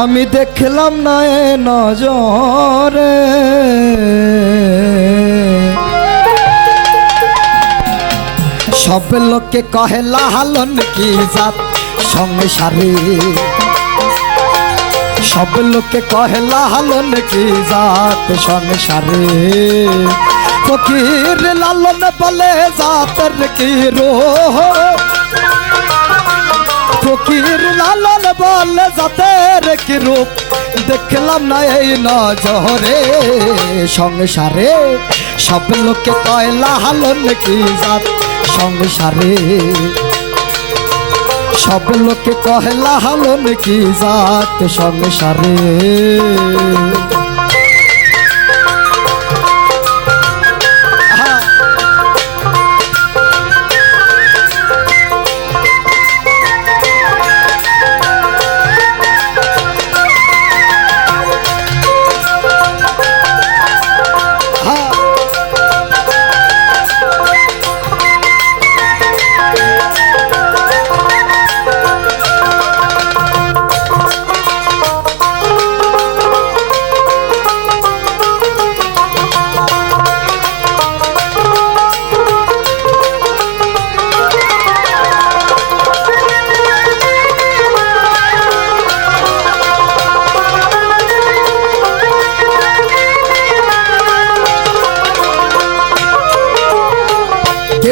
আমি দেখলাম না এ নজরে। সব লোকে কহে লাহালন কি জাত সংসারে? সব লোকে কহে লাহালন কি জাত সংসারে? ফকির লালন বলে জাতের কি রোহ? ফকির লালন বল জাতের কি রূপ? দেখলাম না এই নজরে সংসারে। সব লোকে কয়, লালন কি জাত? সংসারে। সব লোকে কয়, লালন কি জাত? সংসারে।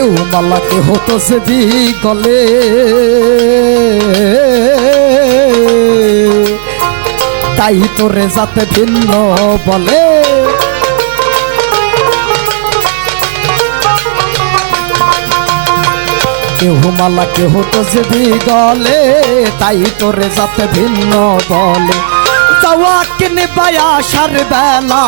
কেউ মালাকে হতো সে দি গলে। তাই তোরে যাতে ভিন্ন বলে। কেউ মালাকে হতো সে দি গলে, তাই তোরে যাতে ভিন্ন বলে। যাওয়া কিনে পায়া সার বেলা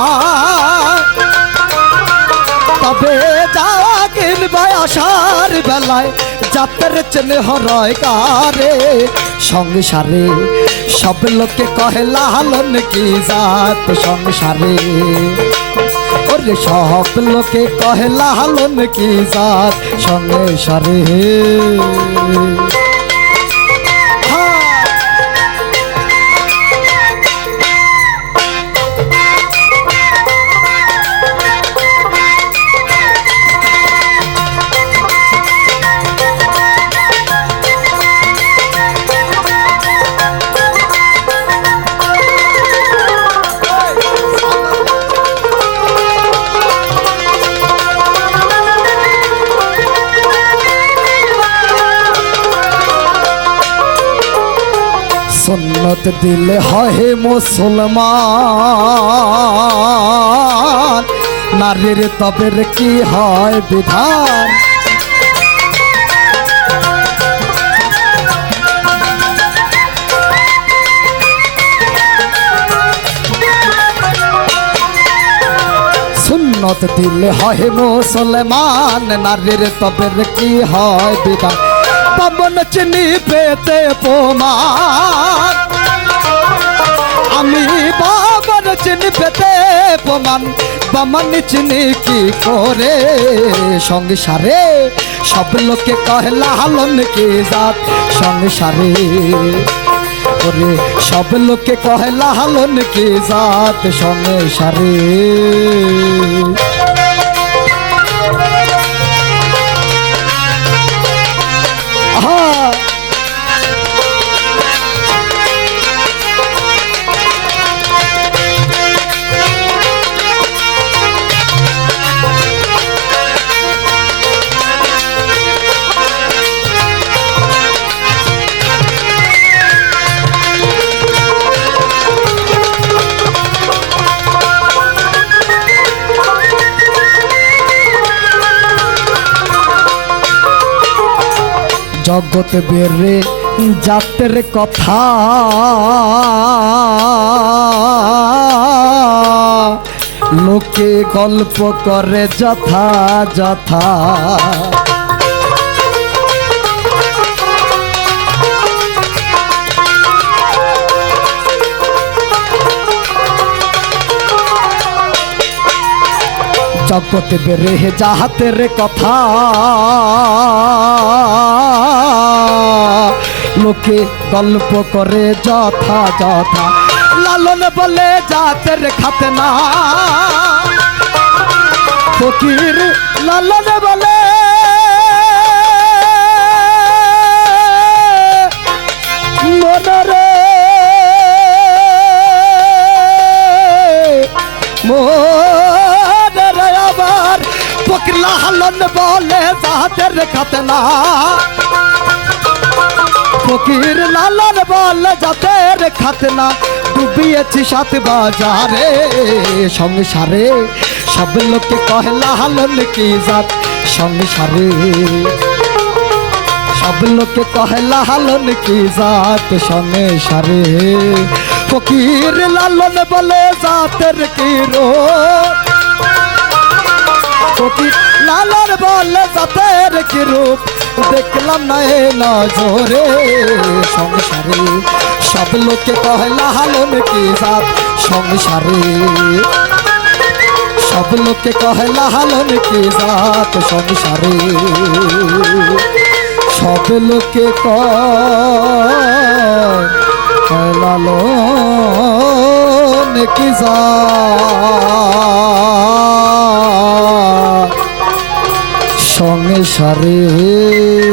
তবে যাওয়া কিনবে আসার বেলায়, যাত্রার চেনে হরয় কারে। সংসারে সব লোকে কহে, লালন কি জাত সংসারে? ওরে সব লোকে কহে, লালন কি জাত সংসারে? সুন্নত দিলে হয় মুসলমান। নারীর তবের কি হয় বিধান? সুন্নত দিলে হয় মুসলমান, নারীর তবের কি হয় বিধান? পাবন চিনি পেতে প্রমাণ। চিনি পেতে প্রমাণ, বামান চিনি কি করে? সংসারে সব লোকে কহলা হালন কি জাত? সংসারে করে সব লোকে কহলা হালন কি জাত? সংসারে জগৎ বেরে জাতের কথা। লোকে গল্প করে যথা যথা। জগৎ বেরে যাহাতের কথা। লোকে গল্প করে যথা যথা। লালন বলে জাতের খাতে না ফকির লালন বলে। মনরে। মনরে আবার ফকির লালন বলে জাতের খাতে না ফকির লালন বল যাতের খাতনা, ডুবিয়েছি সাত বাজারে। সংসারে সব লোকে কহলা হালন কি জাত? সংসারে সব লোকে কহলা হালন কি জাত? সংসারে ফকির লালন বলে জাতের কি রূপ? ফকির লালার বল জাতের কি রূপ? দেখলাম না এ নজরে সংসারে। সব লোকে কহলা হালন কি জাত সংসারে। সব লোকে কহলা হালন কি জাত সংসারে। সব লোকে কহলালন কি জাত সংসারে